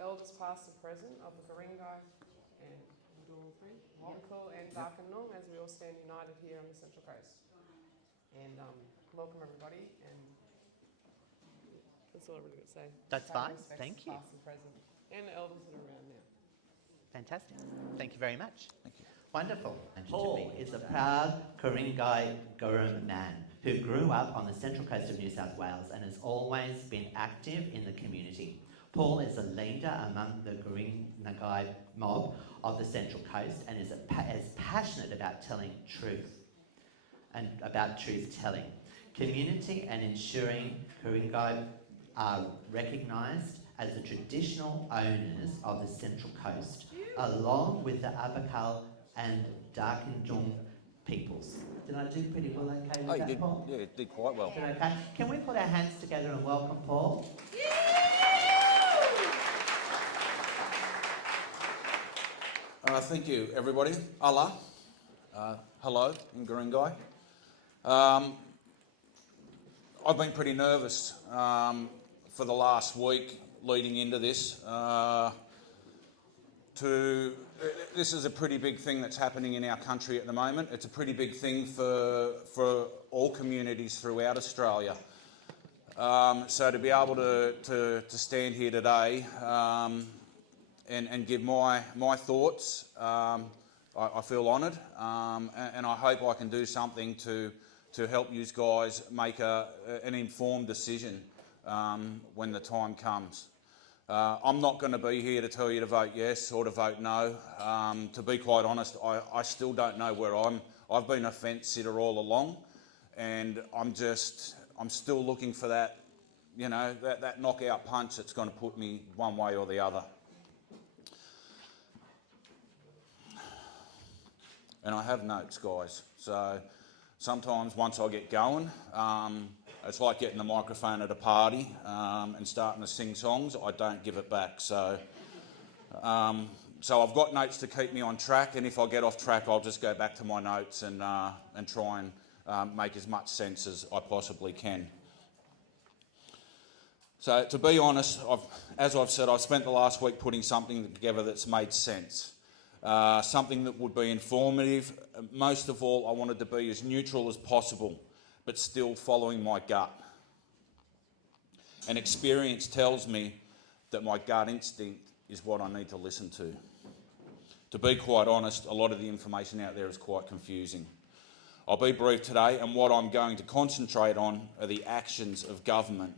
elders past and present of the GuriNgai and Awabakal and Darkinoong, as we all stand united here on the Central Coast. And welcome everybody, and that's all I really got to say. That's fine, thank you. Past and present, and the elders that are around now. Fantastic, thank you very much. Thank you. Wonderful. Paul is a proud GuriNgai Guru man who grew up on the Central Coast of New South Wales and has always been active in the community. Paul is a leader among the GuriNgai mob of the Central Coast and is as passionate about telling truth and about truth-telling. Community and ensuring GuriNgai are recognised as the traditional owners of the Central Coast, along with the Awabakal and Darkinoong peoples. Did I do pretty well okay with that, Paul? Yeah, you did quite well. Did okay? Can we put our hands together and welcome Paul? Thank you, everybody. Allah. Hello, in GuriNgai. I've been pretty nervous for the last week leading into this. This is a pretty big thing that's happening in our country at the moment. It's a pretty big thing for all communities throughout Australia. So to be able to stand here today and give my thoughts, I feel honoured, and I hope I can do something to help you guys make an informed decision when the time comes. I'm not going to be here to tell you to vote yes or to vote no. To be quite honest, I still don't know where I've been a fence sitter all along, and I'm still looking for that, that knockout punch that's going to put me one way or the other. And I have notes, guys. So sometimes once I get going, it's like getting the microphone at a party and starting to sing songs. I don't give it back. So I've got notes to keep me on track, and if I get off track, I'll just go back to my notes and try and make as much sense as I possibly can. So to be honest, as I've said, I've spent the last week putting something together that's made sense. Something that would be informative. Most of all, I wanted to be as neutral as possible, but still following my gut. And experience tells me that my gut instinct is what I need to listen to. To be quite honest, a lot of the information out there is quite confusing. I'll be brief today, and what I'm going to concentrate on are the actions of government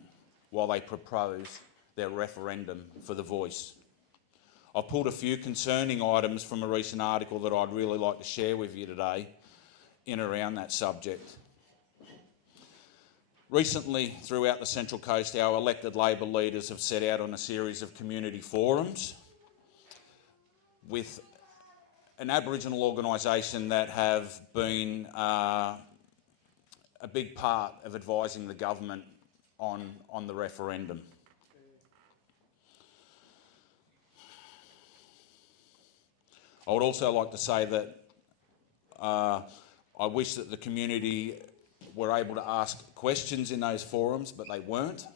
while they propose their referendum for the voice. I've pulled a few concerning items from a recent article that I'd really like to share with you today in and around that subject. Recently, throughout the Central Coast, our elected Labor leaders have set out on a series of community forums with an Aboriginal organisation that have been a big part of advising the government on the referendum. I would also like to say that I wish that the community were able to ask questions in those forums, but they weren't.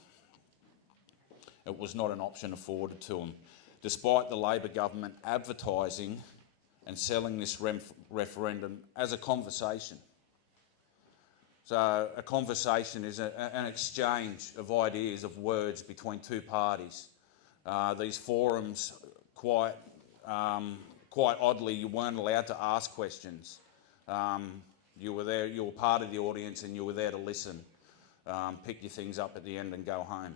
It was not an option afforded to them, despite the Labor government advertising and selling this referendum as a conversation. So a conversation is an exchange of ideas, of words between two parties. These forums, quite oddly, you weren't allowed to ask questions. You were there, you were part of the audience, and you were there to listen, pick your things up at the end and go home.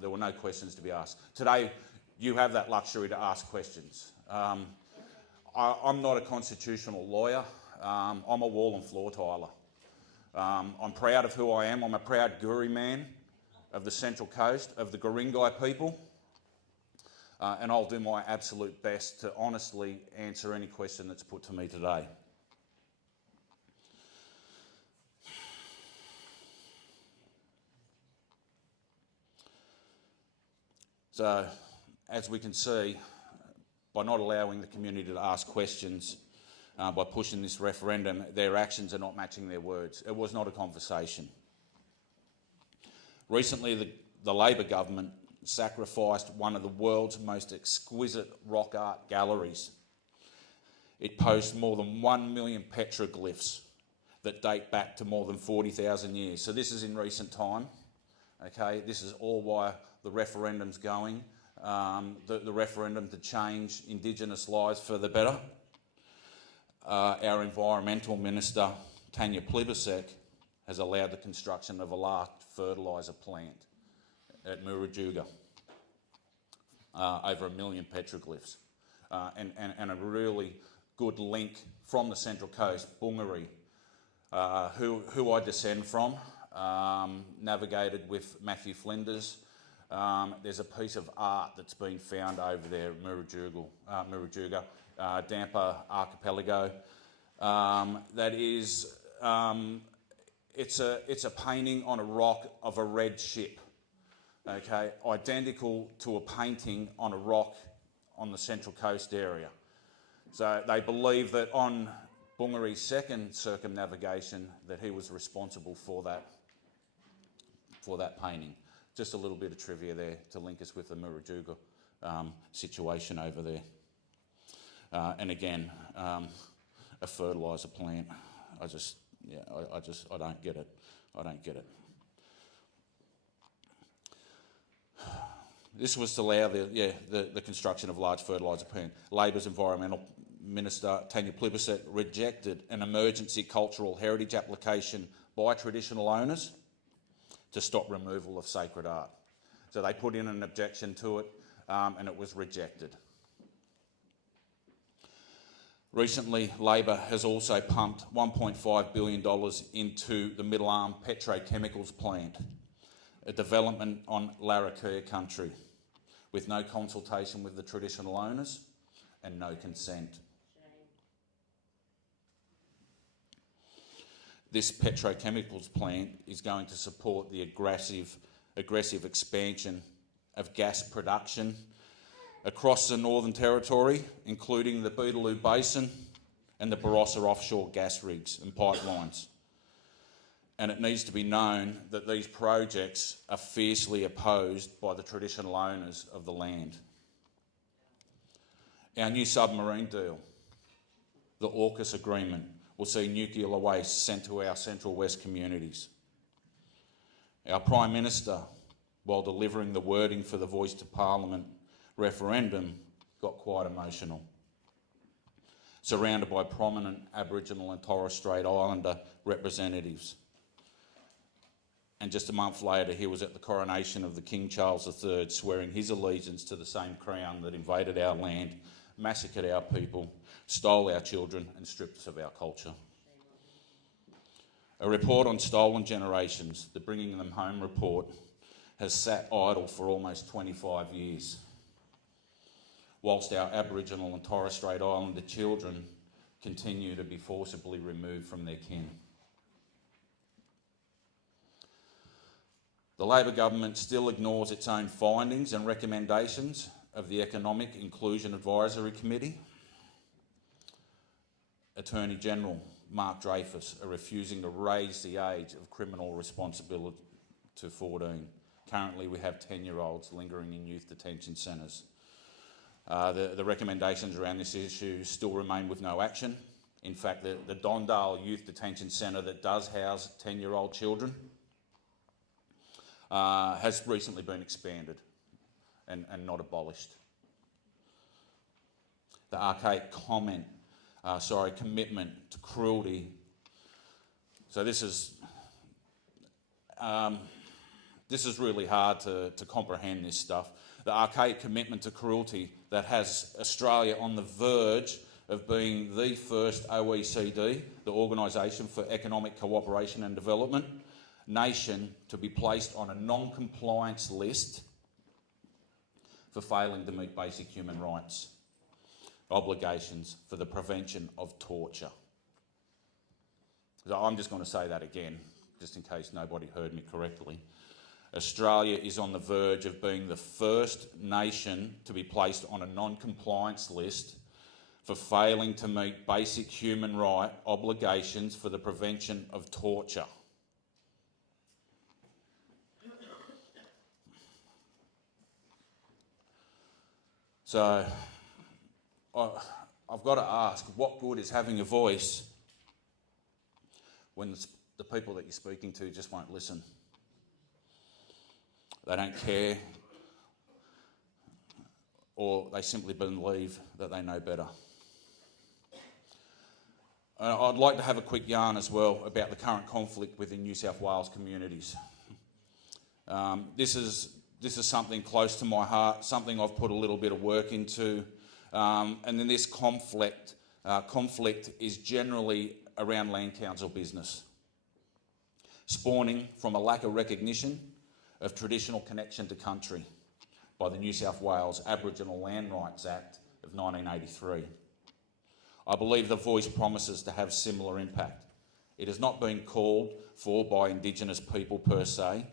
There were no questions to be asked. Today, you have that luxury to ask questions. I'm not a constitutional lawyer. I'm a wall and floor tiler. I'm proud of who I am. I'm a proud Guri man of the Central Coast, of the GuriNgai people. And I'll do my absolute best to honestly answer any question that's put to me today. So, as we can see, by not allowing the community to ask questions, by pushing this referendum, their actions are not matching their words. It was not a conversation. Recently, the Labor government sacrificed one of the world's most exquisite rock art galleries. It posts more than 1 million petroglyphs that date back to more than 40,000 years. So this is in recent time. Okay, this is all why the referendum's going. The referendum to change Indigenous lives for the better. Our Environmental Minister, Tanya Plibersek, has allowed the construction of a large fertiliser plant at Murujuga, over 1 million petroglyphs, and a really good link from the Central Coast, Bungari, who I descend from, navigated with Matthew Flinders. There's a piece of art that's been found over there at Murujuga, Damper Archipelago. That is, it's a painting on a rock of a red ship, okay, identical to a painting on a rock on the Central Coast area. So they believe that on Bungari's second circumnavigation that he was responsible for that painting. Just a little bit of trivia there to link us with the Murujuga situation over there. And again, a fertiliser plant. I don't get it. I don't get it. This was to allow the construction of large fertiliser plant. Labor's Environmental Minister Tanya Plibersek rejected an emergency cultural heritage application by traditional owners to stop removal of sacred art. So they put in an objection to it, and it was rejected. Recently, Labor has also pumped $1.5 billion into the Middle Arm petrochemicals plant, a development on Larrakia country, with no consultation with the traditional owners and no consent. This petrochemicals plant is going to support the aggressive expansion of gas production across the Northern Territory, including the Beetaloo Basin and the Barossa offshore gas rigs and pipelines. And it needs to be known that these projects are fiercely opposed by the traditional owners of the land. Our new submarine deal, the AUKUS agreement, will see nuclear waste sent to our Central West communities. Our Prime Minister, while delivering the wording for the Voice to Parliament referendum, got quite emotional, surrounded by prominent Aboriginal and Torres Strait Islander representatives. And just a month later, he was at the coronation of the King Charles III, swearing his allegiance to the same crown that invaded our land, massacred our people, stole our children and stripped us of our culture. A report on stolen generations, the Bringing Them Home report, has sat idle for almost 25 years, whilst our Aboriginal and Torres Strait Islander children continue to be forcibly removed from their kin. The Labor government still ignores its own findings and recommendations of the Economic Inclusion Advisory Committee. Attorney General Mark Dreyfus are refusing to raise the age of criminal responsibility to 14. Currently, we have 10-year-olds lingering in youth detention centres. The recommendations around this issue still remain with no action. In fact, the Dondale Youth Detention Centre that does house 10-year-old children has recently been expanded and not abolished. The archaic commitment to cruelty. So this is really hard to comprehend this stuff. The archaic commitment to cruelty that has Australia on the verge of being the first OECD, the Organisation for Economic Cooperation and Development, nation to be placed on a non-compliance list for failing to meet basic human rights obligations for the prevention of torture. So I'm just going to say that again, just in case nobody heard me correctly. Australia is on the verge of being the first nation to be placed on a non-compliance list for failing to meet basic human right obligations for the prevention of torture. So I've got to ask, what good is having a voice when the people that you're speaking to just won't listen? They don't care, or they simply believe that they know better. I'd like to have a quick yarn as well about the current conflict within New South Wales communities. This is something close to my heart, something I've put a little bit of work into, and then this conflict is generally around land council business, spawning from a lack of recognition of traditional connection to country by the New South Wales Aboriginal Land Rights Act of 1983. I believe the voice promises to have similar impact. It has not been called for by Indigenous people per se,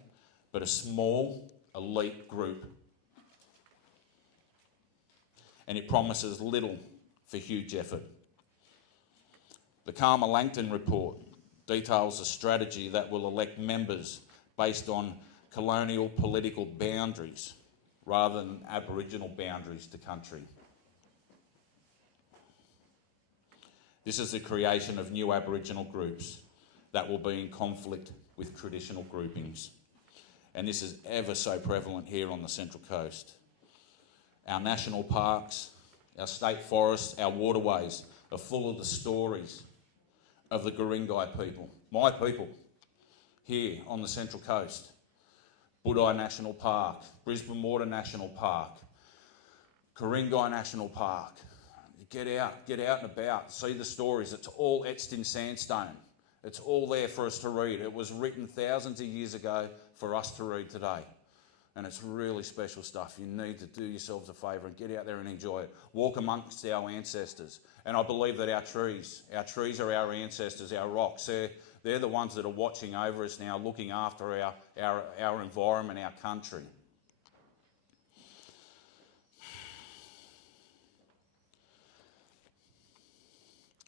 but a small elite group. And it promises little for huge effort. The Karma Langton report details a strategy that will elect members based on colonial political boundaries rather than Aboriginal boundaries to country. This is the creation of new Aboriginal groups that will be in conflict with traditional groupings. And this is ever so prevalent here on the Central Coast. Our national parks, our state forests, our waterways are full of the stories of the GuriNgai people, my people, here on the Central Coast. Budai National Park, Brisbane Water National Park, GuriNgai National Park. Get out and about, see the stories. It's all etched in sandstone. It's all there for us to read. It was written thousands of years ago for us to read today. And it's really special stuff. You need to do yourselves a favour and get out there and enjoy it. Walk amongst our ancestors. And I believe that our trees are our ancestors, our rocks. They're the ones that are watching over us now, looking after our environment, our country.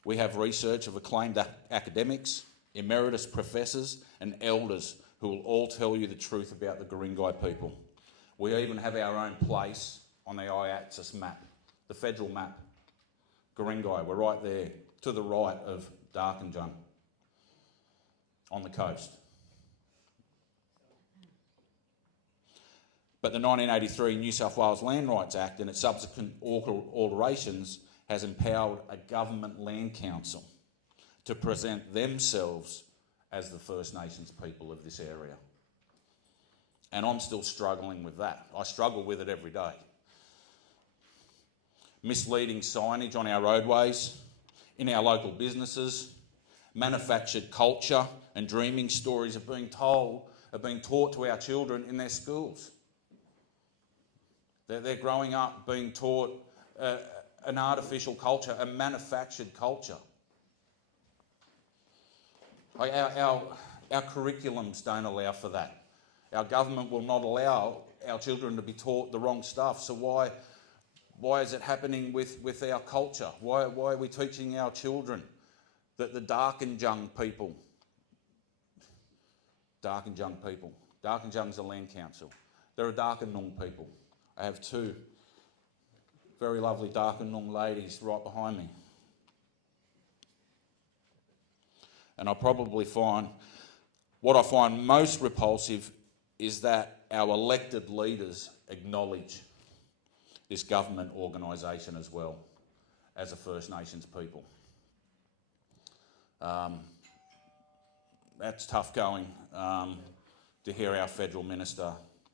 We have research of acclaimed academics, emeritus professors and elders who will all tell you the truth about the GuriNgai people. We even have our own place on the I-axis map, the federal map. GuriNgai, we're right there, to the right of Darkinoong, on the coast. But the 1983 New South Wales Land Rights Act and its subsequent alterations has empowered a government land council to present themselves as the First Nations people of this area. And I'm still struggling with that. I struggle with it every day. Misleading signage on our roadways, in our local businesses, manufactured culture and dreaming stories are being taught to our children in their schools. They're growing up being taught an artificial culture, a manufactured culture. Our curriculums don't allow for that. Our government will not allow our children to be taught the wrong stuff. So why is it happening with our culture? Why are we teaching our children that the Darkinoong people, Darkinoong's a land council. They're a Darkinoong people. I have two very lovely Darkinoong ladies right behind me. And what I find most repulsive is that our elected leaders acknowledge this government organisation as well as a First Nations people. That's tough going to hear our federal minister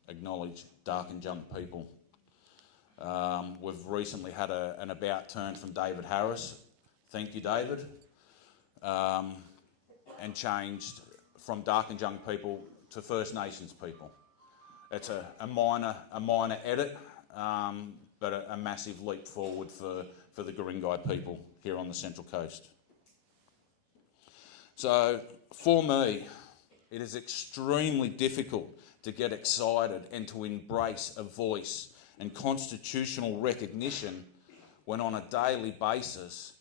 acknowledge Darkinoong people. We've recently had an about turn from David Harris. Thank you, David. And changed from Darkinoong people to First Nations people. It's a minor edit, but a massive leap forward for the GuriNgai people here on the Central Coast. So for me, it is extremely difficult to get excited and to embrace a voice and constitutional recognition when on a daily basis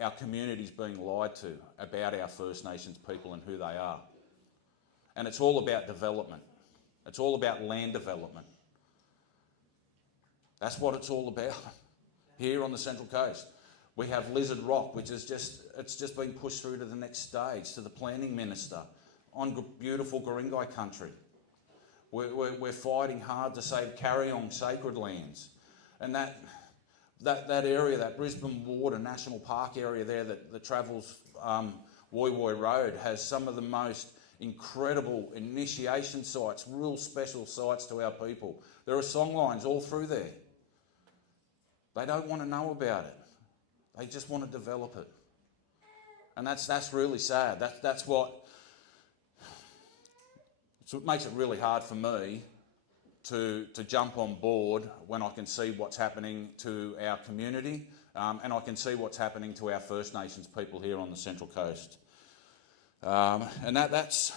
our community is being lied to about our First Nations people and who they are. And it's all about development. It's all about land development. That's what it's all about here on the Central Coast. We have Lizard Rock, which is just been pushed through to the next stage, to the planning minister on beautiful GuriNgai country. We're fighting hard to save Kariong Sacred Lands, and that area, that Brisbane Water National Park area there that travels Woy Woy Road, has some of the most incredible initiation sites, real special sites to our people. There are songlines all through there. They don't want to know about it. They just want to develop it. And that's really sad. That's what so it makes it really hard for me to jump on board when I can see what's happening to our community, and I can see what's happening to our First Nations people here on the Central Coast. And that's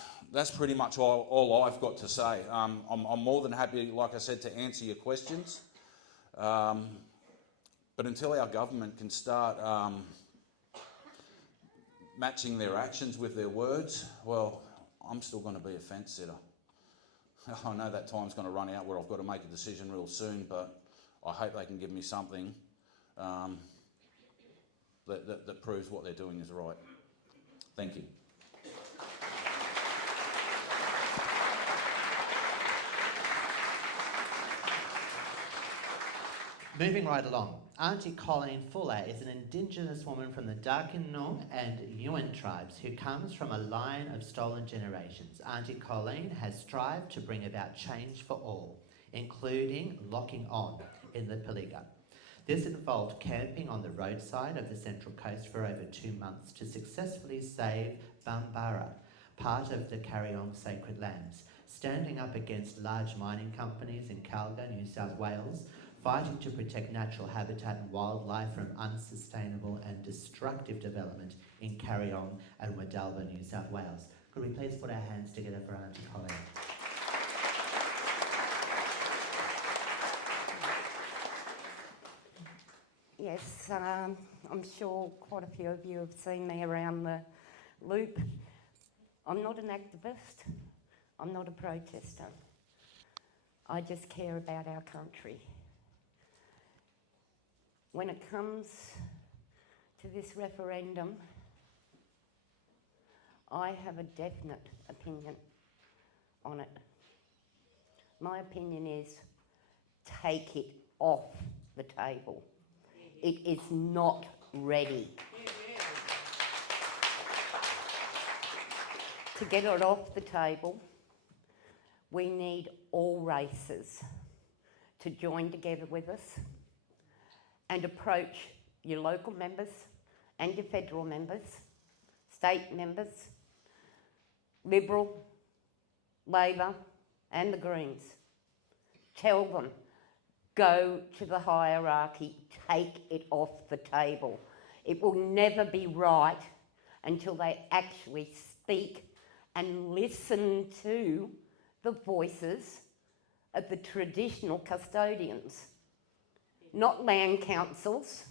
pretty much all I've got to say. I'm more than happy, like I said, to answer your questions. But until our government can start matching their actions with their words, well, I'm still going to be a fence sitter. I know that time's going to run out where I've got to make a decision real soon, but I hope they can give me something that proves what they're doing is right. Thank you. Moving right along, Aunty Colleen Fuller is an Indigenous woman from the Darkinoong and Yuin Tribes who comes from a line of stolen generations. Aunty Colleen has strived to bring about change for all, including locking on in the Pilliga. This involved camping on the roadside of the Central Coast for over 2 months to successfully save Bambarra, part of the Kariong Sacred Lands, standing up against large mining companies in Calga, New South Wales, fighting to protect natural habitat and wildlife from unsustainable and destructive development in Kariong and Wadalba, New South Wales. Could we please put our hands together for Aunty Colleen? Yes, I'm sure quite a few of you have seen me around the loop. I'm not an activist. I'm not a protester. I just care about our country. When it comes to this referendum, I have a definite opinion on it. My opinion is take it off the table. It is not ready. To get it off the table, we need all races to join together with us and approach your local members and your federal members, state members, Liberal, Labor and the Greens. Tell them, go to the hierarchy, take it off the table. It will never be right until they actually speak and listen to the voices of the traditional custodians. Not land councils.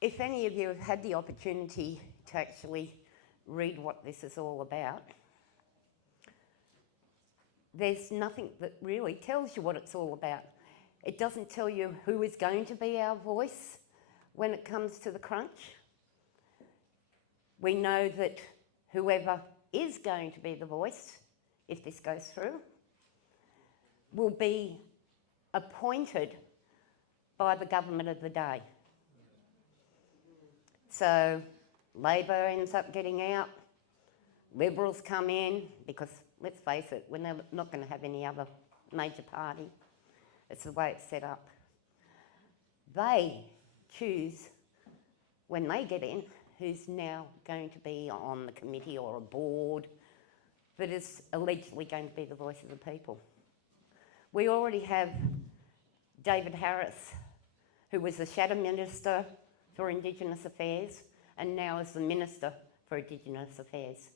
If any of you have had the opportunity to actually read what this is all about, there's nothing that really tells you what it's all about. It doesn't tell you who is going to be our voice when it comes to the crunch. We know that whoever is going to be the voice, if this goes through, will be appointed by the government of the day. So Labor ends up getting out, Liberals come in, because let's face it, we're not going to have any other major party. It's the way it's set up. They choose, when they get in, who's now going to be on the committee or a board that is allegedly going to be the voice of the people. We already have David Harris, who was the Shadow Minister for Indigenous Affairs and now is the Minister for Indigenous Affairs.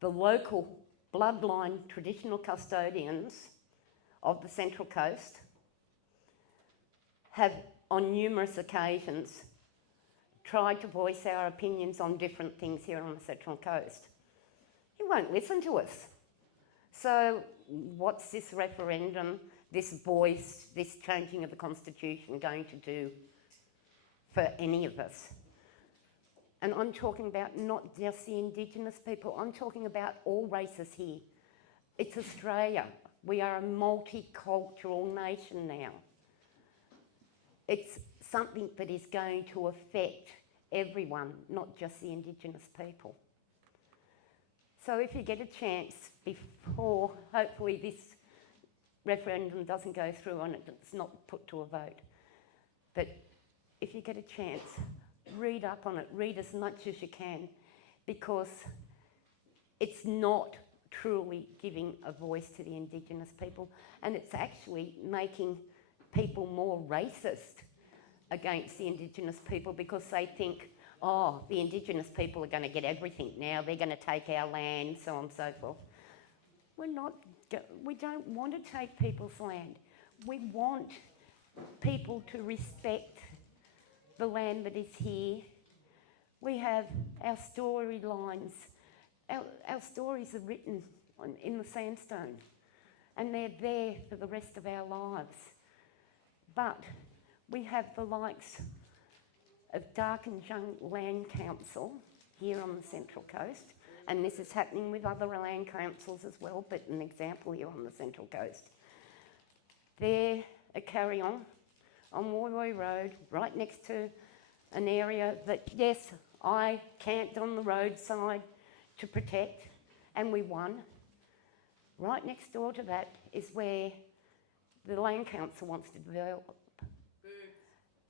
The local bloodline traditional custodians of the Central Coast have on numerous occasions tried to voice our opinions on different things here on the Central Coast. He won't listen to us. So what's this referendum, this voice, this changing of the Constitution going to do for any of us? And I'm talking about not just the Indigenous people, I'm talking about all races here. It's Australia. We are a multicultural nation now. It's something that is going to affect everyone, not just the Indigenous people. So if you get a chance before, hopefully this referendum doesn't go through and it's not put to a vote, but if you get a chance, read up on it, read as much as you can, because it's not truly giving a voice to the Indigenous people, and it's actually making people more racist against the Indigenous people because they think, oh, the Indigenous people are going to get everything now, they're going to take our land, so on and so forth. We don't want to take people's land. We want people to respect the land that is here. We have our storylines. Our stories are written in the sandstone, and they're there for the rest of our lives. But we have the likes of Darkinoong Land Council here on the Central Coast, and this is happening with other land councils as well, but an example here on the Central Coast. They're at Kariong on Woiwoi Road, right next to an area that, yes, I camped on the roadside to protect, and we won. Right next door to that is where the Land Council wants to develop.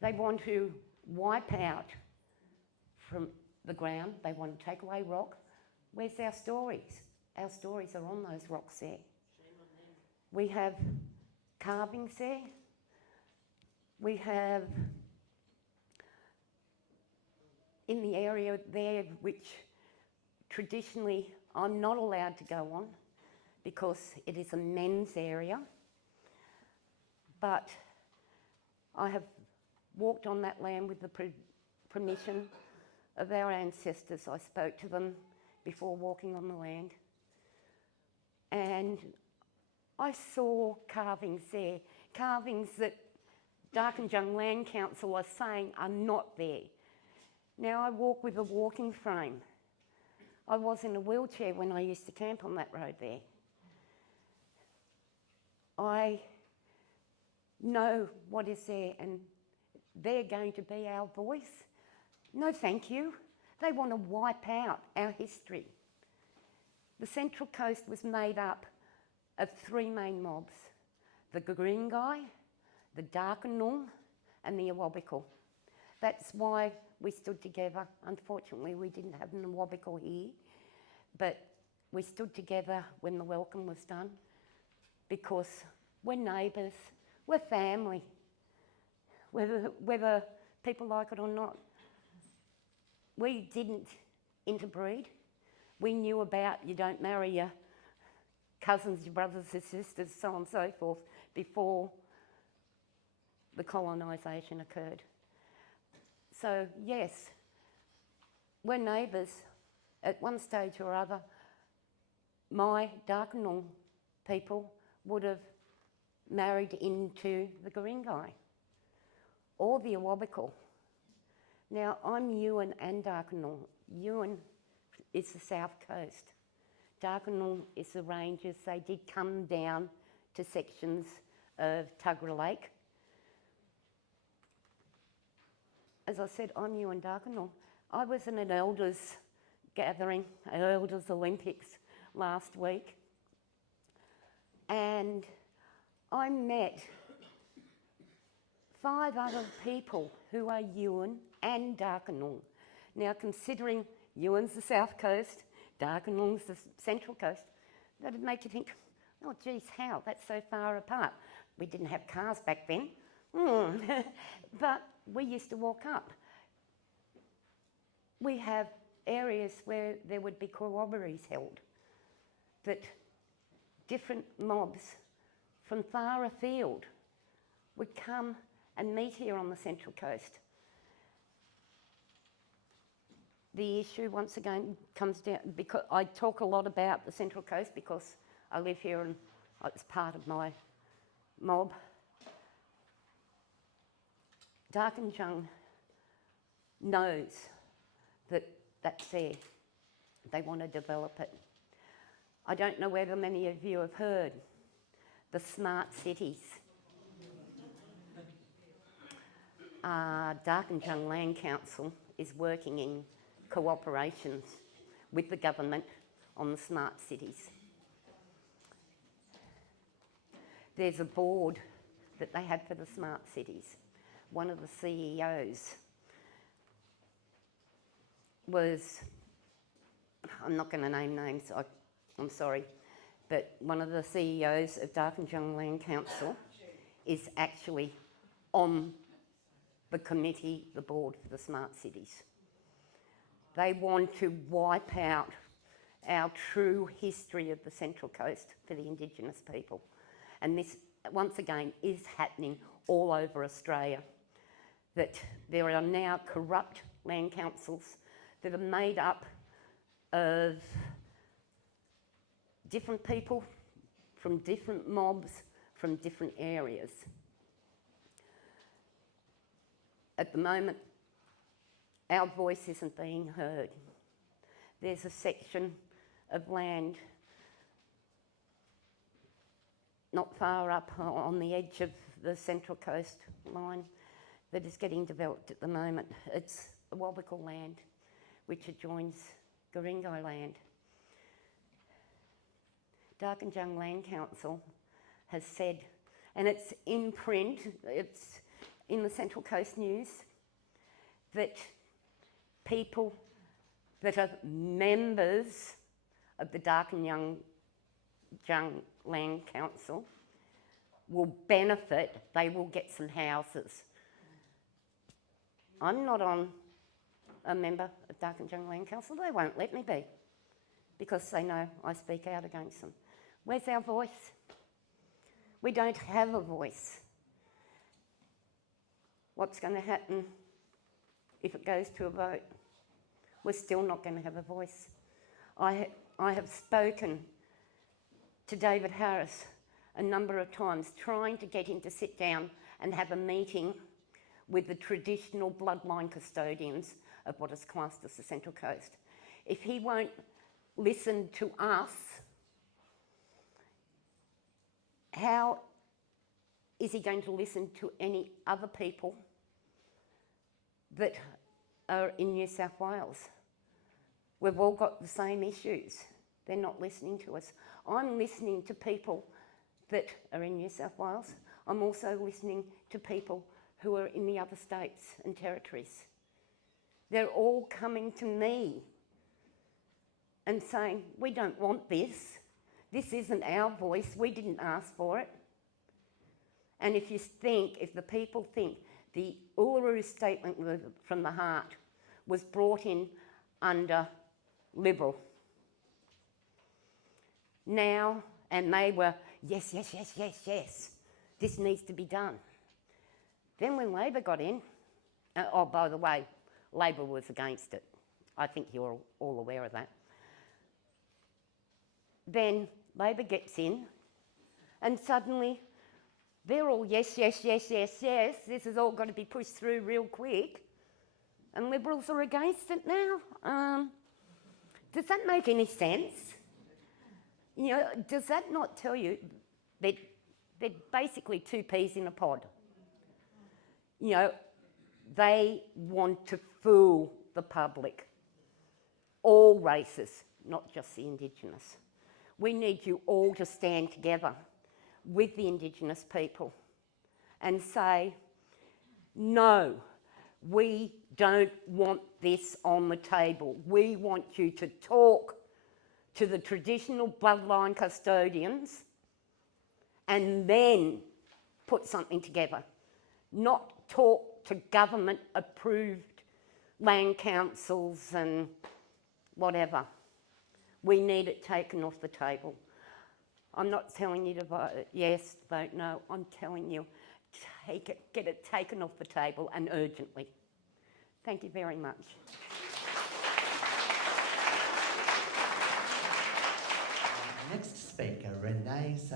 They want to wipe out from the ground, they want to take away rock. Where's our stories? Our stories are on those rocks there. We have carvings there. We have in the area there, which traditionally I'm not allowed to go on because it is a men's area, but I have walked on that land with the permission of our ancestors. I spoke to them before walking on the land, and I saw carvings there, carvings that Darkinoong Land Council are saying are not there. Now I walk with a walking frame. I was in a wheelchair when I used to camp on that road there. I know what is there, and they're going to be our voice. No, thank you. They want to wipe out our history. The Central Coast was made up of three main mobs: the GuriNgai, the Darkinoong, and the Awabakal. That's why we stood together. Unfortunately, we didn't have an Awabakal here, but we stood together when the welcome was done because we're neighbours, we're family, whether people like it or not. We didn't interbreed. We knew about you don't marry your cousins, your brothers, your sisters, so on and so forth, before the colonisation occurred. So yes, we're neighbours. At one stage or other, my Darkinoong people would have married into the GuriNgai or the Awabakal. Now, I'm Yuin and Darkinoong. Yuin is the south coast. Darkinoong is the ranges. They did come down to sections of Tuggerah Lake. As I said, I'm Yuin Darkinoong. I was in an elders gathering, an elders Olympics last week, and I met 5 other people who are Yuin and Darkinoong. Now, considering Yuin's the south coast, Darkinoong's the central coast, that'd make you think, oh geez, how? That's so far apart. We didn't have cars back then, but we used to walk up. We have areas where there would be corroborees held, that different mobs from far afield would come and meet here on the Central Coast. the issue once again comes down, because I talk a lot about the Central Coast because I live here and it's part of my mob. Darkinoong knows that that's there. They want to develop it. I don't know whether many of you have heard the smart cities. Darkinoong Land Council is working in cooperations with the government on the smart cities. There's a board that they have for the smart cities. One of the CEOs was, I'm not going to name names, I'm sorry, but one of the CEOs of Darkinoong Land Council is actually on the committee, the board for the smart cities. They want to wipe out our true history of the Central Coast for the Indigenous people. And this, once again, is happening all over Australia. That there are now corrupt land councils that are made up of different people from different mobs from different areas. At the moment, our voice isn't being heard. There's a section of land not far up on the edge of the Central Coast line that is getting developed at the moment. It's Awabakal land, which adjoins GuriNgai land. Darkinoong Land Council has said, and it's in print, it's in the Central Coast News, that people that are members of the Darkinoong Land Council will benefit, they will get some houses. I'm not a member of Darkinoong Land Council, they won't let me be because they know I speak out against them. Where's our voice? We don't have a voice. What's going to happen if it goes to a vote? We're still not going to have a voice. I have spoken to David Harris a number of times trying to get him to sit down and have a meeting with the traditional bloodline custodians of what is classed as the Central Coast. If he won't listen to us, how is he going to listen to any other people that are in New South Wales? We've all got the same issues. They're not listening to us. I'm listening to people that are in New South Wales. I'm also listening to people who are in the other states and territories. They're all coming to me and saying, we don't want this. This isn't our voice. We didn't ask for it. And if the people think the Uluru Statement from the Heart was brought in under Liberal now, and they were, yes, yes, yes, yes, yes, this needs to be done. Then when Labor got in, oh, by the way, Labor was against it. I think you're all aware of that. Then Labor gets in, and suddenly they're all yes, yes, yes, yes, yes, this has all got to be pushed through real quick, and Liberals are against it now. Does that make any sense? You know, does that not tell you that they're basically two peas in a pod? You know, they want to fool the public. All races, not just the Indigenous. We need you all to stand together with the Indigenous people and say, no, we don't want this on the table. We want you to talk to the traditional bloodline custodians and then put something together. Not talk to government-approved land councils and whatever. We need it taken off the table. I'm not telling you to vote yes, vote no. I'm telling you, get it taken off the table and urgently. Thank you very much.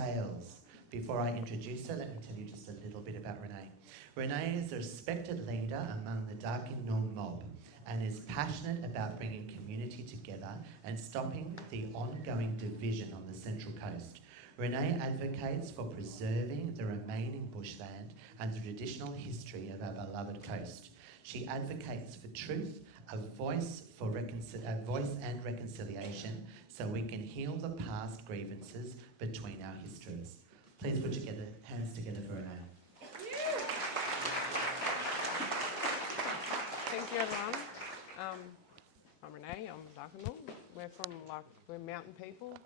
tales. Before I introduce her, let me tell you just a little bit about Renee. Renee is a respected leader among the Darkinoong mob and is passionate about bringing community together and stopping the ongoing division on the Central Coast. Renee advocates for preserving the remaining bushland and the traditional history of our beloved coast. She advocates for truth, a voice and reconciliation, so we can heal the past grievances between our histories. Please put hands together for Renee. Thank you, everyone. I'm Renee. I'm Darkinoong. We're mountain people,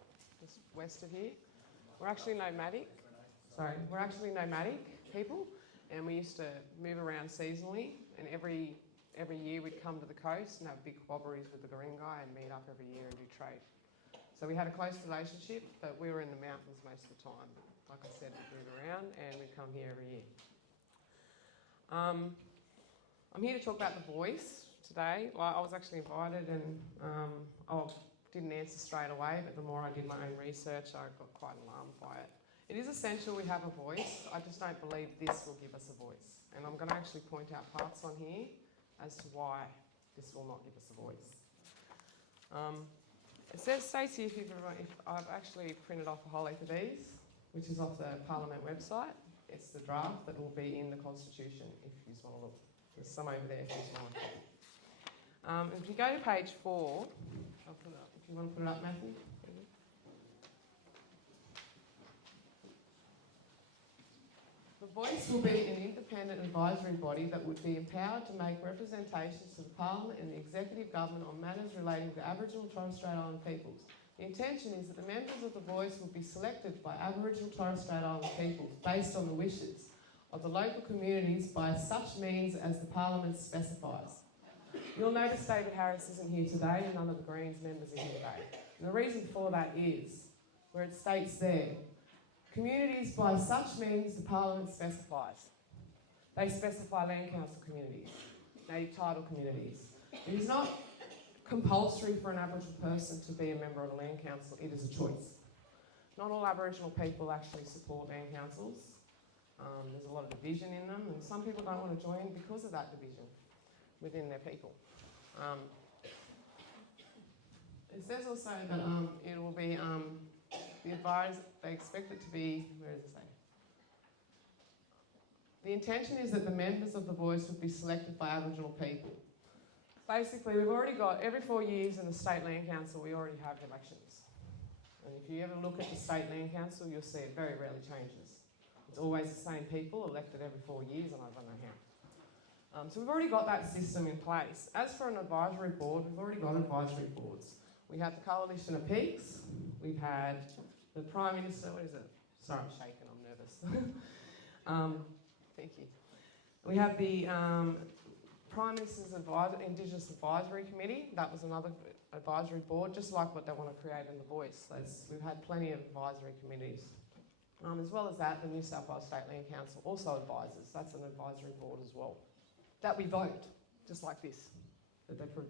just west of here. We're actually nomadic people, and we used to move around seasonally, and every year we'd come to the coast and have big quabberies with the GuriNgai and meet up every year and do trade. So we had a close relationship, but we were in the mountains most of the time. Like I said, we'd move around and we'd come here every year. I'm here to talk about the voice today. Well, I was actually invited and I didn't answer straight away, but the more I did my own research, I got quite alarmed by it. It is essential we have a voice. I just don't believe this will give us a voice. And I'm going to actually point out parts on here as to why this will not give us a voice. It states here, if I've actually printed off a whole heap of these, which is off the Parliament website. It's the draft that will be in the Constitution if you want to look. There's some over there if you want. If you go to page 4, I'll put it up. If you want to put it up, Matthew. The voice will be an independent advisory body that would be empowered to make representations to the Parliament and the Executive Government on matters relating to Aboriginal and Torres Strait Islander peoples. The intention is that the members of the voice will be selected by Aboriginal and Torres Strait Islander peoples based on the wishes of the local communities by such means as the Parliament specifies. You'll notice David Harris isn't here today and none of the Greens members are here today. And the reason for that is, where it states there, communities by such means the Parliament specifies. They specify land council communities, native title communities. It is not compulsory for an Aboriginal person to be a member of a land council, it is a choice. Not all Aboriginal people actually support land councils. There's a lot of division in them, and some people don't want to join because of that division within their people. It says also that it will be the advised, they expect it to be, where does it say? The intention is that the members of the voice would be selected by Aboriginal people. Basically, we've already got, every 4 years in the State Land Council, we already have elections. And if you ever look at the State Land Council, you'll see it very rarely changes. It's always the same people elected every 4 years, and I don't know how. So we've already got that system in place. As for an advisory board, we've already got advisory boards. We have the Coalition of Peaks, we've had the Prime Minister, what is it? Sorry, I'm shaking, I'm nervous. Thank you. We have the Prime Minister's Indigenous Advisory Committee. That was another advisory board, just like what they want to create in the Voice. We've had plenty of advisory committees. As well as that, the New South Wales State Land Council also advises. That's an advisory board as well. That we vote, just like this, that they put,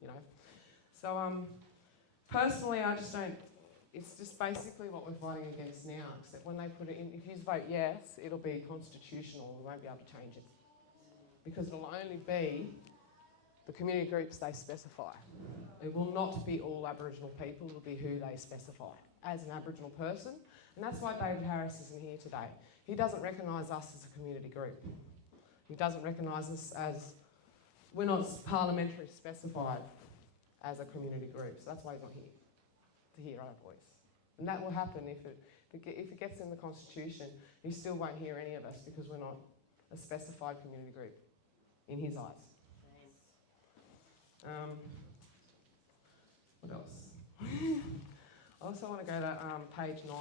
you know. So personally, I just don't, it's just basically what we're fighting against now, except when they put it in, if you vote yes, it'll be constitutional, we won't be able to change it. Because it'll only be the community groups they specify. It will not be all Aboriginal people, it'll be who they specify as an Aboriginal person. And that's why David Harris isn't here today. He doesn't recognise us as a community group. He doesn't recognise us as, we're not parliamentary specified as a community group. So that's why he's not here, to hear our voice. And that will happen if it gets in the Constitution. He still won't hear any of us because we're not a specified community group in his eyes. What else? I also want to go to page 9.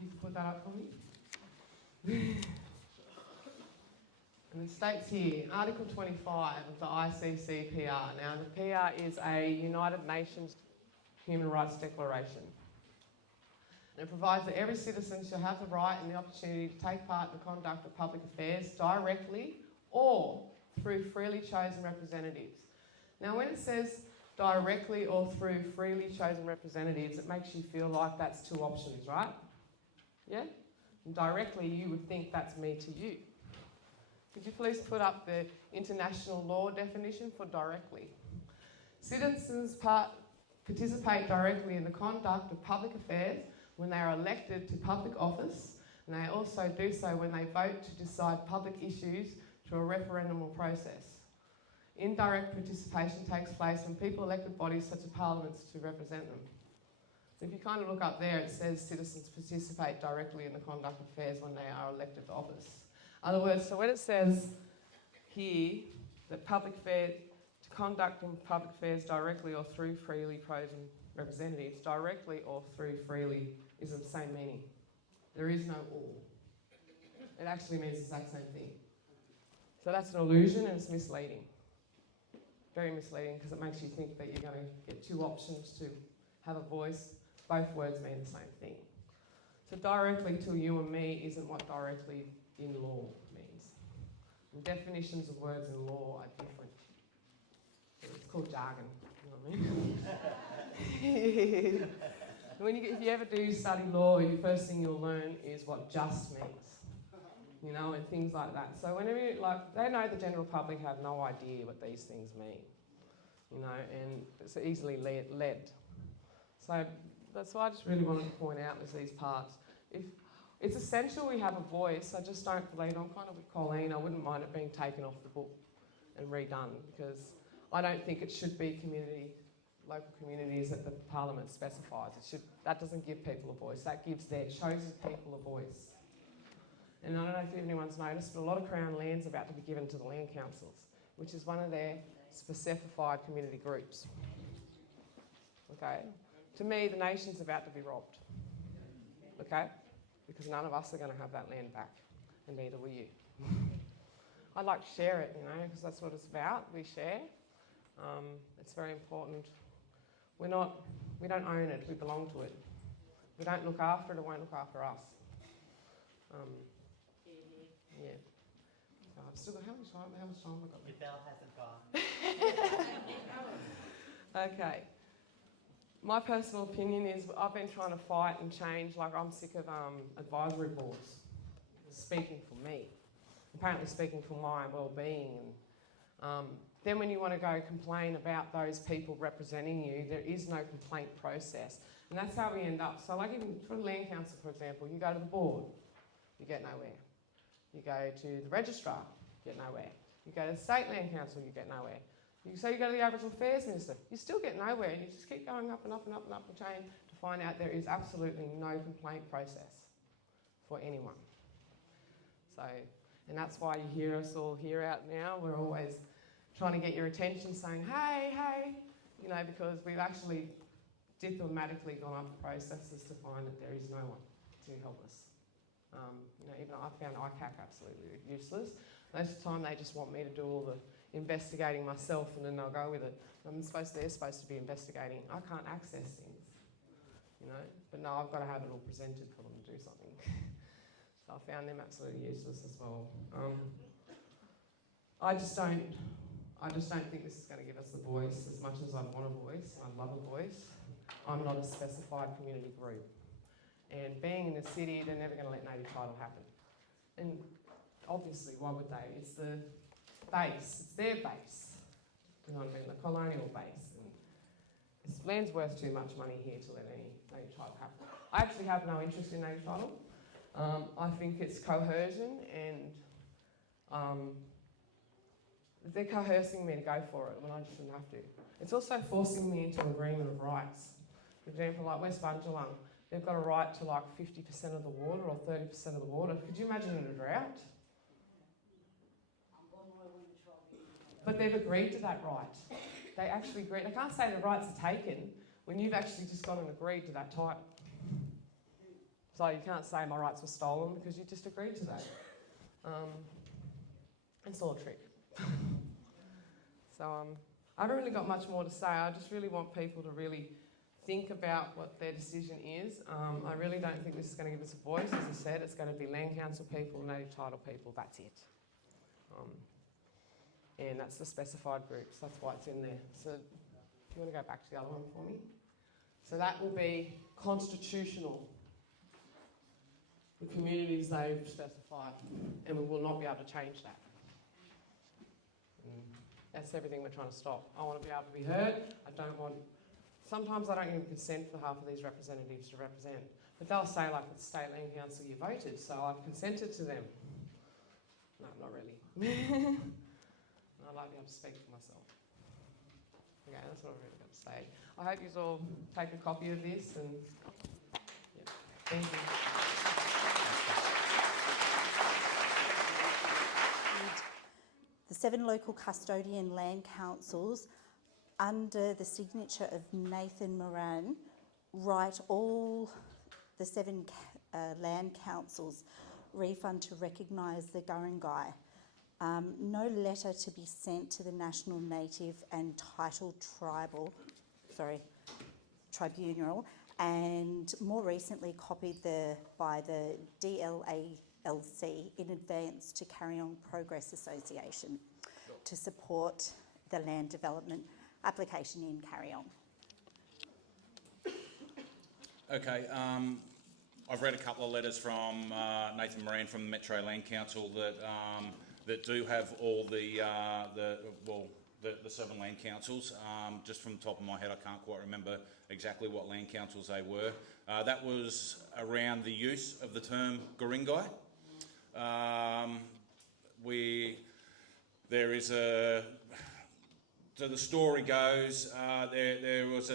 You can put that up for me. And it states here, Article 25 of the ICCPR. Now, the PR is a United Nations Human Rights Declaration. And it provides that every citizen shall have the right and the opportunity to take part in the conduct of public affairs directly or through freely chosen representatives. Now, when it says directly or through freely chosen representatives, it makes you feel like that's two options, right? Yeah? And directly, you would think that's me to you. Could you please put up the international law definition for directly? Citizens participate directly in the conduct of public affairs when they are elected to public office, and they also do so when they vote to decide public issues through a referendum process. Indirect participation takes place when people elected bodies such as parliaments to represent them. If you kind of look up there, it says citizens participate directly in the conduct of affairs when they are elected to office. In other words, so when it says here that public affairs, to conduct in public affairs directly or through freely chosen representatives, directly or through freely is of the same meaning. There is no or. It actually means the exact same thing. So that's an illusion and it's misleading. Very misleading because it makes you think that you're going to get two options to have a voice. Both words mean the same thing. So directly to you and me isn't what directly in law means. And definitions of words in law are different. It's called jargon, you know what I mean? If you ever do study law, the first thing you'll learn is what just means, you know, and things like that. So whenever they know the general public have no idea what these things mean, you know, and it's easily led. So that's why I just really wanted to point out is these parts. If it's essential we have a voice, I just don't believe, I'm kind of with Colleen, I wouldn't mind it being taken off the book and redone because I don't think it should be local communities that the Parliament specifies. That doesn't give people a voice, that gives their chosen people a voice. And I don't know if anyone's noticed, but a lot of Crown land's about to be given to the land councils, which is one of their specified community groups. Okay? To me, the nation's about to be robbed. Okay? Because none of us are going to have that land back, and neither will you. I'd like to share it, you know, because that's what it's about. We share. It's very important. We don't own it, we belong to it. We don't look after it, it won't look after us. Yeah. So I've still got, how much time have I got? Your bell hasn't gone. Okay. My personal opinion is I've been trying to fight and change, I'm sick of advisory boards speaking for me, apparently speaking for my well-being. And then when you want to go complain about those people representing you, there is no complaint process. And that's how we end up. So even for the Land Council, for example, you go to the board, you get nowhere. You go to the registrar, you get nowhere. You go to the State Land Council, you get nowhere. So you go to the Aboriginal Affairs Minister, you still get nowhere, and you just keep going up and up and up and up the chain to find out there is absolutely no complaint process for anyone. So, and that's why you hear us all here out now. We're always trying to get your attention, saying, hey, you know, because we've actually diplomatically gone up the processes to find that there is no one to help us. You know, even I found ICAC absolutely useless. Most of the time they just want me to do all the investigating myself and then they'll go with it. They're supposed to be investigating. I can't access things, you know, but no, I've got to have it all presented for them to do something. So I found them absolutely useless as well. I just don't think this is going to give us a voice as much as I want a voice. I love a voice. I'm not a specified community group. And being in the city, they're never going to let native title happen. And obviously, why would they? It's the base, it's their base. You know what I mean? The colonial base. And this land's worth too much money here to let any native title happen. I actually have no interest in native title. I think it's coercion and they're coercing me to go for it when I just shouldn't have to. It's also forcing me into an agreement of rights. For example, like West Bundjalung, they've got a right to 50% of the water or 30% of the water. Could you imagine in a drought? But they've agreed to that right. They actually agreed. They can't say the rights are taken when you've actually just gone and agreed to that title. So you can't say my rights were stolen because you just agreed to that. It's all a trick. So I haven't really got much more to say. I just really want people to really think about what their decision is. I really don't think this is going to give us a voice. As I said, it's going to be land council people, native title people, that's it. And that's the specified groups, that's why it's in there. So if you want to go back to the other one for me. So that will be constitutional. the communities they've specified, and we will not be able to change that. That's everything we're trying to stop. I want to be able to be heard. I don't want... Sometimes I don't even consent for half of these representatives to represent. But they'll say, like, at the State Land Council, you voted, so I've consented to them. No, not really. I'd like to be able to speak for myself. Okay, that's what I've really got to say. I hope you all take a copy of this and... Yeah. Thank you. The 7 local custodian land councils, under the signature of Nathan Moran, write all the 7 land councils refund to recognise the GuriNgai. No letter to be sent to the National Native and Title Tribunal, and more recently copied by the DLALC in advance to Kariong Progress Association to support the land development application in Kariong. Okay, I've read a couple of letters from Nathan Moran from the Metro Land Council that do have all the 7 land councils. Just from the top of my head, I can't quite remember exactly what land councils they were. That was around the use of the term GuriNgai. There is a... So the story goes, there was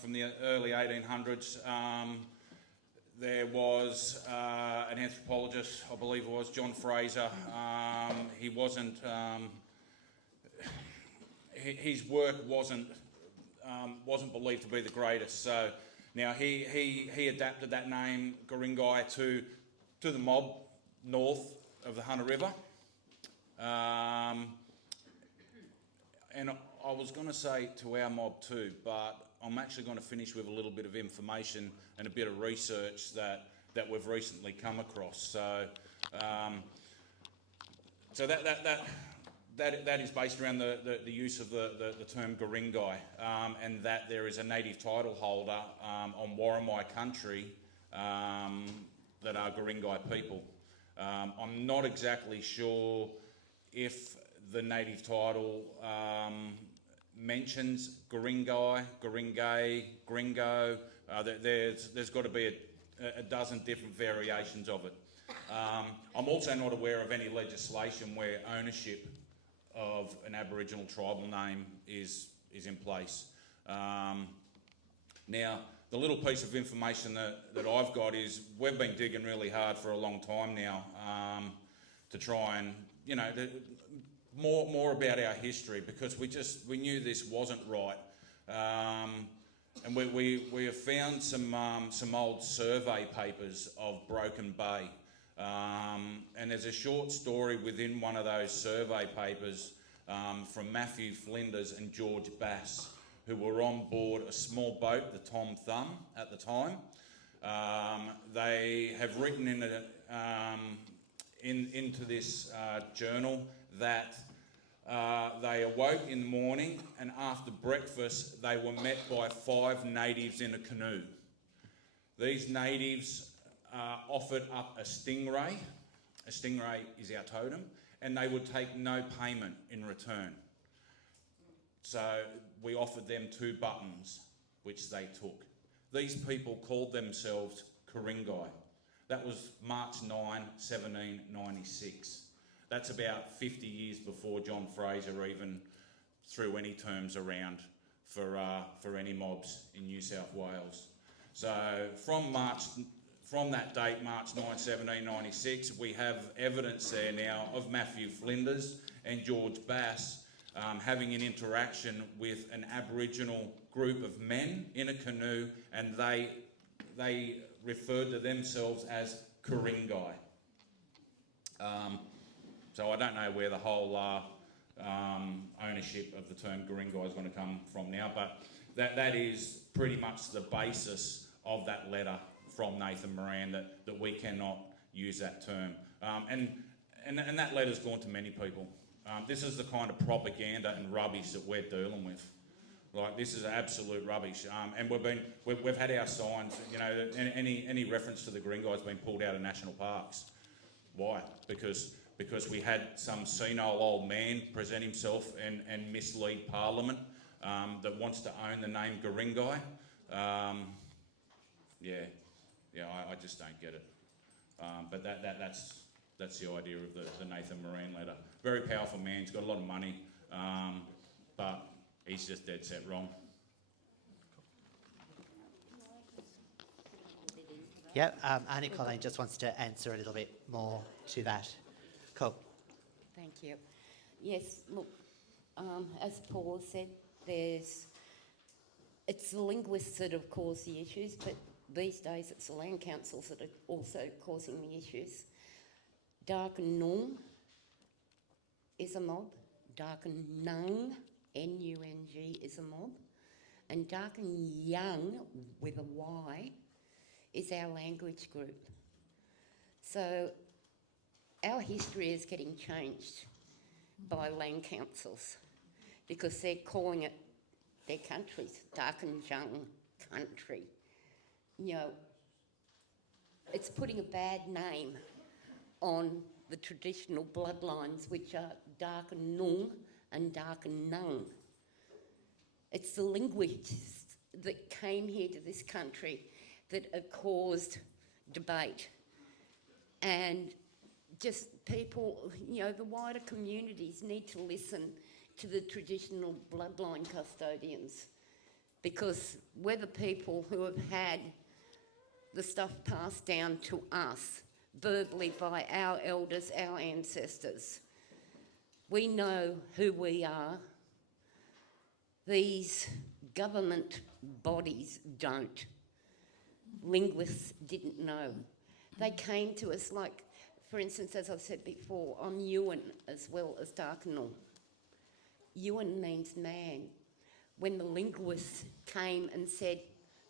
from the early 1800s, there was an anthropologist, I believe it was, John Fraser. He wasn't, his work wasn't believed to be the greatest. So now he adapted that name, GuriNgai, to the mob north of the Hunter River. And I was going to say to our mob too, but I'm actually going to finish with a little bit of information and a bit of research that we've recently come across. So, that is based around the use of the term GuriNgai, and that there is a native title holder on Worimi country that are GuriNgai people. I'm not exactly sure if the native title mentions GuriNgai, GuriNgai, Gringo. There's got to be a dozen different variations of it. I'm also not aware of any legislation where ownership of an Aboriginal tribal name is in place. Now, the little piece of information that I've got is we've been digging really hard for a long time now to try and, more about our history, because we knew this wasn't right, and we have found some old survey papers of Broken Bay, and there's a short story within one of those survey papers from Matthew Flinders and George Bass, who were on board a small boat, the Tom Thumb, at the time. They have written into this journal that they awoke in the morning, and after breakfast they were met by 5 natives in a canoe. These natives offered up a stingray. A stingray is our totem, and they would take no payment in return. So we offered them 2 buttons, which they took. These people called themselves GuriNgai. That was March 9, 1796. That's about 50 years before John Fraser even threw any terms around for any mobs in New South Wales. So from that date, March 9, 1796, we have evidence there now of Matthew Flinders and George Bass having an interaction with an Aboriginal group of men in a canoe, and they referred to themselves as GuriNgai. So I don't know where the whole ownership of the term GuriNgai is going to come from now, but that is pretty much the basis of that letter from Nathan Moran, that we cannot use that term. And that letter's gone to many people. This is the kind of propaganda and rubbish that we're dealing with. Like, this is absolute rubbish. And we've had our signs, you know, any reference to the GuriNgai has been pulled out of national parks. Why? Because we had some senile old man present himself and mislead Parliament that wants to own the name GuriNgai. I just don't get it. But that's the idea of the Nathan Moran letter. Very powerful man. He's got a lot of money, but he's just dead set wrong. Yeah, Aunty Colleen just wants to answer a little bit more to that. Cool. Thank you. Yes, look, as Paul said, it's the linguists that have caused the issues, but these days it's the land councils that are also causing the issues. Darkinoong is a mob. Darkinoong, N-U-N-G, is a mob. And Darkinoong, with a Y, is our language group. So our history is getting changed by land councils because they're calling it their countries, Darkinoong country. You know, it's putting a bad name on the traditional bloodlines, which are Darkinoong and Darkinoong. It's the linguists that came here to this country that have caused debate. And just people, you know, the wider communities need to listen to the traditional bloodline custodians, because we're the people who have had the stuff passed down to us verbally by our elders, our ancestors. We know who we are. These government bodies don't. Linguists didn't know. They came to us like, for instance, as I've said before, I'm Yuin as well as Darkinoong. Yuin means man. When the linguists came and said,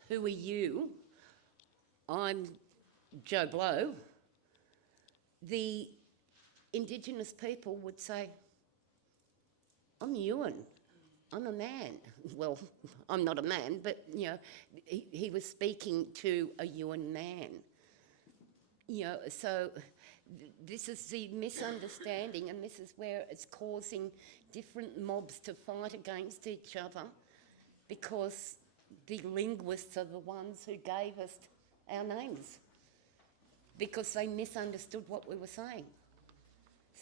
"Who are you?" I'm Joe Blow. The Indigenous people would say, "I'm Yuin. I'm a man." Well, I'm not a man, but, you know, he was speaking to a Yuin man. You know, so this is the misunderstanding, and this is where it's causing different mobs to fight against each other, because the linguists are the ones who gave us our names, because they misunderstood what we were saying.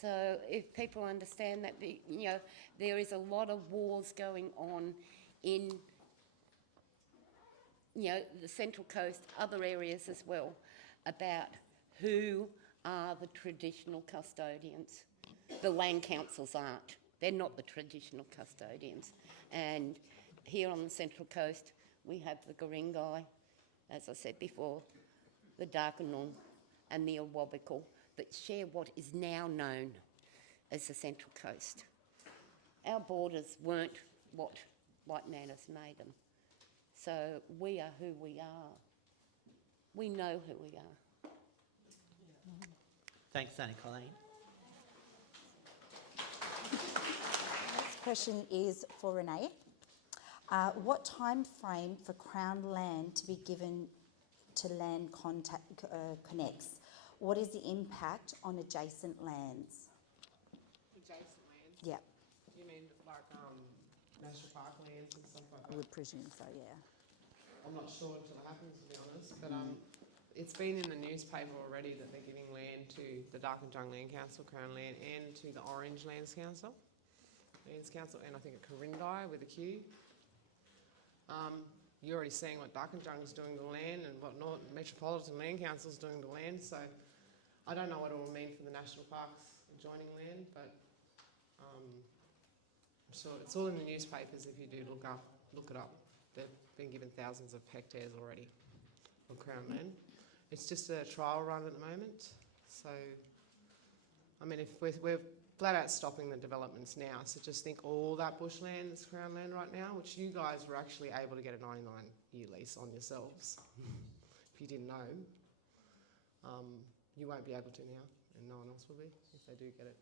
So if people understand that, you know, there is a lot of wars going on in, you know, the Central Coast, other areas as well, about who are the traditional custodians. The land councils aren't. They're not the traditional custodians. And here on the Central Coast, we have the GuriNgai, as I said before, the Darkinoong and the Awabakal, that share what is now known as the Central Coast. Our borders weren't what white man has made them. So we are who we are. We know who we are. Thanks, Aunty Colleen. Next question is for Renee. What time frame for Crown land to be given to land connects? What is the impact on adjacent lands? Adjacent lands? Yeah, You mean like national park lands and stuff like I that? would presume so, yeah. I'm not sure until it happens, to be honest, but it's been in the newspaper already that they're giving land to the Darkinoong Land Council, Crown Land, and to the Orange Lands Council, and I think a GuriNgai with a Q. You're already seeing what Darkinoong is doing to land and what Metropolitan Land Council is doing to land, so I don't know what it will mean for the national parks adjoining land, but I'm sure it's all in the newspapers if you do look it up. They've been given thousands of hectares already of Crown land. It's just a trial run at the moment, so I mean, if we're flat out stopping the developments now, so just think all that bushland is Crown land right now, which you guys were actually able to get a 99-year lease on yourselves. If you didn't know, you won't be able to now, and no one else will be if they do get it.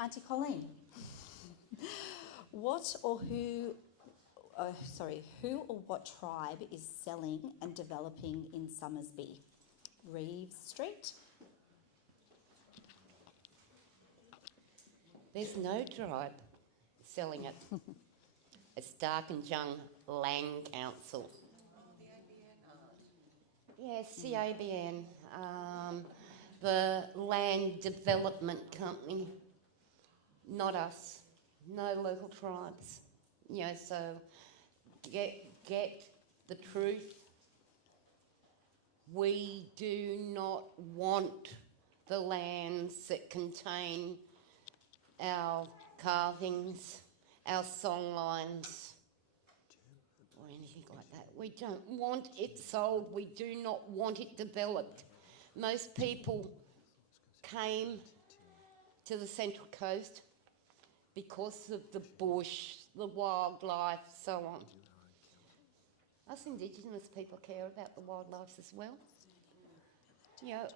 Aunty Colleen, what or who, who or what tribe is selling and developing in Summersby? Reeves Street? There's no tribe selling it. It's Darkinoong Land Council. Yes, CABN, the Land Development Company, not us, no local tribes. You know, so get the truth. We do not want the lands that contain our carvings, our songlines, or anything like that. We don't want it sold. We do not want it developed. Most people came to the Central Coast because of the bush, the wildlife, so on. Us Indigenous people care about the wildlife as well. You know,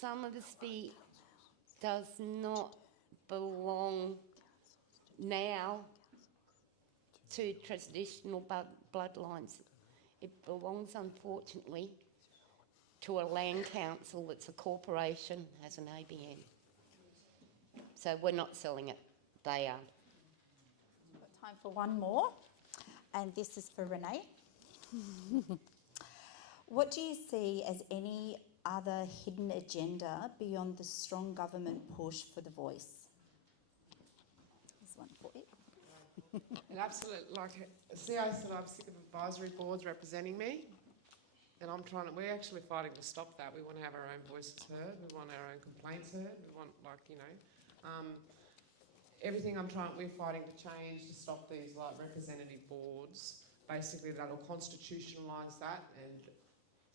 Summersby does not belong now to traditional bloodlines. It belongs, unfortunately, to a land council that's a corporation, has an ABN. So we're not selling it, they are. We've got time for one more, and this is for Renee. What do you see as any other hidden agenda beyond the strong government push for the voice? There's one for you. And absolutely, like, see, I said I'm sick of advisory boards representing me, and we're actually fighting to stop that. We want to have our own voices heard, we want our own complaints heard, we want, everything we're fighting to change to stop these, representative boards, basically that'll constitutionalise that, and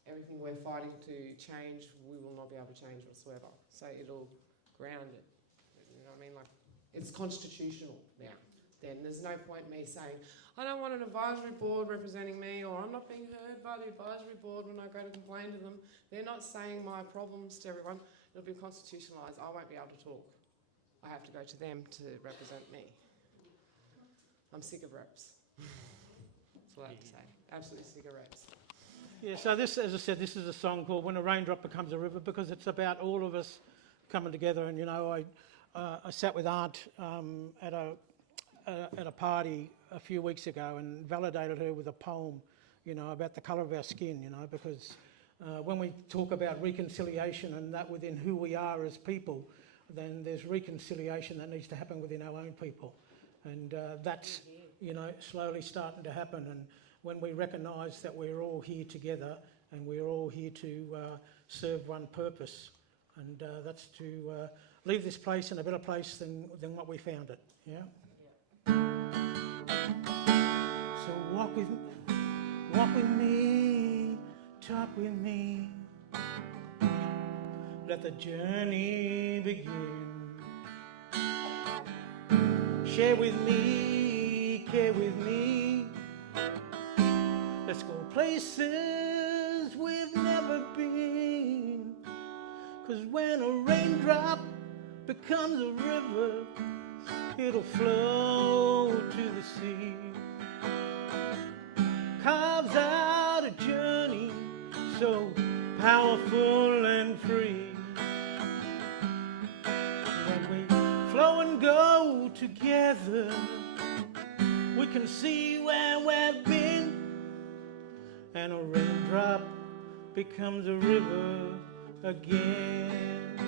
everything we're fighting to change, we will not be able to change whatsoever. So it'll ground it, you know what I mean? Like, it's constitutional now. Then there's no point me saying, I don't want an advisory board representing me, or I'm not being heard by the advisory board when I go to complain to them. They're not saying my problems to everyone. It'll be constitutionalised. I won't be able to talk. I have to go to them to represent me. I'm sick of reps. That's all I have to say. Absolutely sick of reps. Yeah, so this, as I said, this is a song called When a Raindrop Becomes a River, because it's about all of us coming together. And, you know, I sat with Aunt at a party a few weeks ago and validated her with a poem, you know, about the colour of our skin, you know, because when we talk about reconciliation and that within who we are as people, then there's reconciliation that needs to happen within our own people. And that's, you know, slowly starting to happen. And when we recognise that we're all here together and we're all here to serve one purpose, and that's to leave this place in a better place than what we found it, yeah? So walk with me, talk with me, let the journey begin. Share with me, care with me, let's go places we've never been. 'Cause when a raindrop becomes a river, it'll flow to the sea. Carves out a journey so powerful and free. When we flow and go together, we can see where we've been. And a raindrop becomes a river again.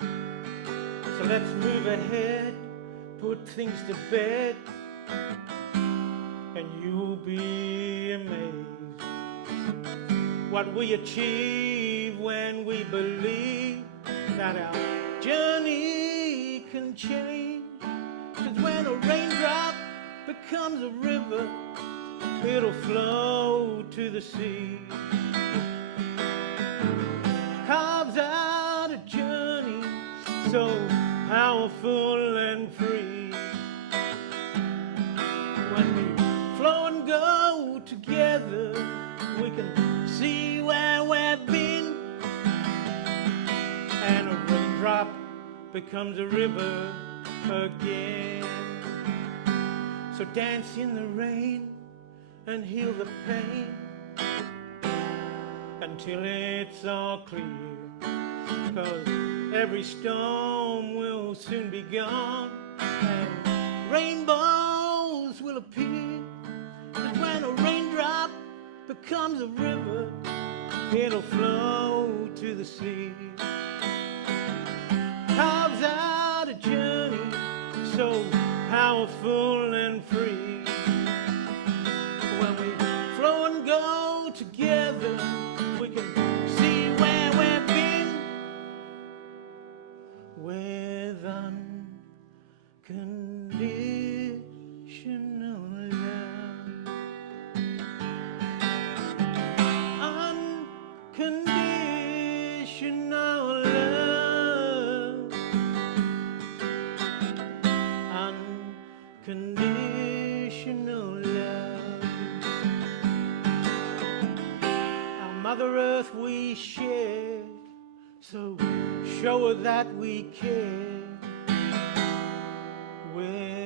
So let's move ahead, put things to bed, and you'll be amazed what we achieve when we believe that our journey can change. 'Cause when a raindrop becomes a river, it'll flow to the sea. Carves out a journey so powerful and free. When we flow and go together, we can see where we've been. And a raindrop becomes a river again. So dance in the rain and heal the pain until it's all clear, 'cause every storm will soon be gone and rainbows will appear. And when a raindrop becomes a river, it'll flow to the sea. Carves out a journey so powerful and free. When we flow and go together, we can see where we've been with unconditional love. Unconditional love. Unconditional love. Our Mother Earth we share, so show her that we care. With